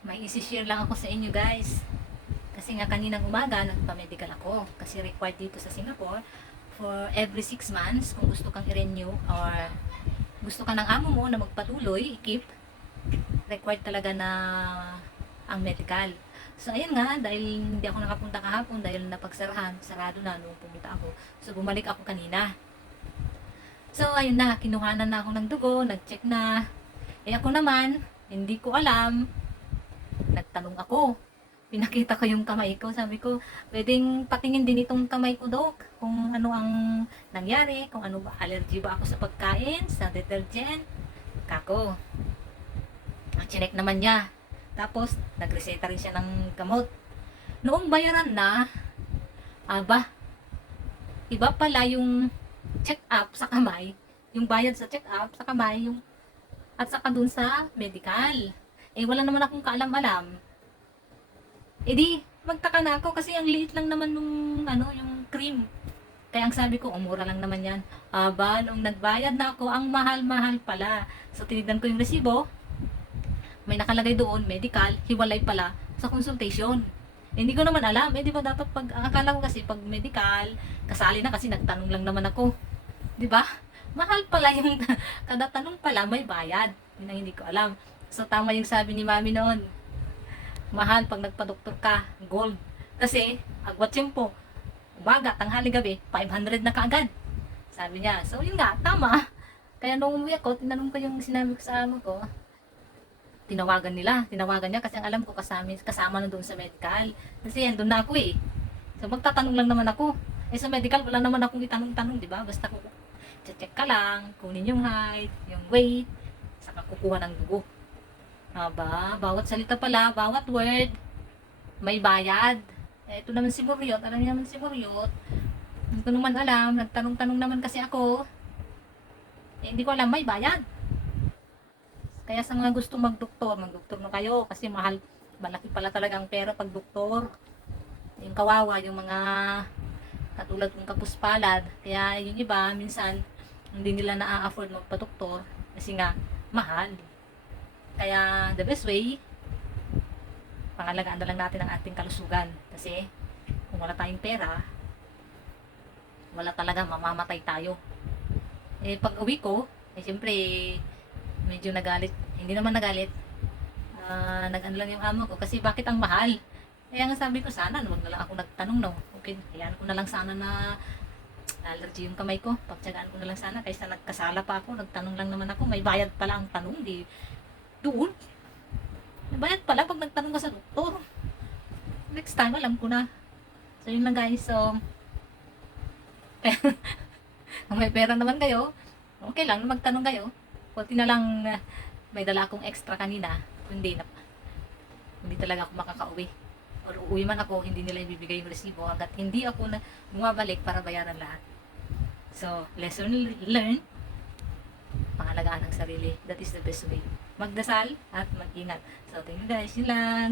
May isi-share lang ako sa inyo guys. Kasi nga kaninang umaga, nagpa-medical ako. Kasi required dito sa Singapore for every 6 months kung gusto kang i-renew or gusto ka ng amo mo na magpatuloy, i-keep, required talaga na ang medical. So ayun nga, dahil hindi ako nakapunta kahapon dahil napagsarahan, sarado na nung pumunta ako. So bumalik ako kanina. So ayun na, kinuhanan na ako ng dugo, nag-check na. Eh ako naman, hindi ko alam. Nagtanong ako. Pinakita ko yung kamay ko. Sabi ko, pwedeng patingin din itong kamay ko, Dok. Kung ano ang nangyari, kung ano ba, allergy ba ako sa pagkain, sa detergent. Kako. Chinek naman niya. Tapos, nagreseta rin siya ng gamot. Noong bayaran na, aba, iba pala yung check-up sa kamay, yung bayad sa check-up sa kamay, yung, at saka dun sa medical. Eh, wala naman akong kaalam-alam. Eh di, magtaka na ako kasi ang liit lang naman nung, yung cream. Kaya ang sabi ko, mura lang naman yan. Aba, nung nagbayad na ako, ang mahal-mahal pala. So, tinignan ko yung resibo. May nakalagay doon, medical, hiwalay pala sa consultation. Eh, hindi ko naman alam. Eh, di ba dapat pag, ang akala ko kasi pag medical, kasali na kasi nagtanong lang naman ako. Di ba? Mahal pala yung, kada tanong pala may bayad. Yun ang hindi ko alam. So, tama yung sabi ni mami noon. Mahal pag nagpa-doktor ka, gold. Kasi, agwat po, umaga, tanghali, gabi, 500 na kaagad. Sabi niya. So, yun nga, tama. Kaya nung umuwi ako, tinanong ko yung sinabi ko sa amo ko, tinawagan niya kasi ang alam ko kasama na doon sa medical. Kasi yan, doon na ako eh. So, magtatanong lang naman ako. Eh, sa medical, wala naman akong itanong-tanong, di ba? Basta ko, check ka lang, kunin yung height, yung weight, saka kukuha ng dugo. Aba, bawat salita pala, bawat word, may bayad. Eh, ito naman si Muriot, alam niyo naman si Muriot. Hindi ko naman alam, nagtanong-tanong naman kasi ako. Eh, hindi ko alam, may bayad. Kaya sa mga gustong magdoktor na kayo kasi mahal, malaki pala talaga ang pera pag doktor. Yung kawawa, yung mga katulad kong kapuspalad. Kaya yung iba, minsan, hindi nila na-afford magpa-doktor kasi nga, mahal. Kaya the best way, pangalagaan na lang natin ang ating kalusugan. Kasi kung wala tayong pera, wala talaga, mamamatay tayo. Eh pag uwi ko, eh siyempre, medyo nagalit. Hindi naman nagalit. Nag-ano lang yung amo ko kasi bakit ang mahal? Kaya nga sabi ko, sana wag na lang ako nagtanong, no. Okay, hayaan ko na lang sana na allergy yung kamay ko. Pagtsagaan ko na lang sana kaysa nagkasala pa ako. Nagtanong lang naman ako. May bayad pala ang tanong. Di doon. May bayad pala pag nagtanong ka sa doktor. Next time, alam ko na. So, yun lang guys. So, kung may pera naman kayo, okay lang magtanong kayo. Kunti na lang may dala akong extra kanina. Hindi talaga ako makakauwi. Or uuwi man ako, hindi nila ibibigay yung resibo hanggat hindi ako na bumabalik para bayaran lahat. So, lesson learned. Pangalagaan ang sarili. That is the best way. Magdasal at mag-ingat. So, thank you guys. Yun lang.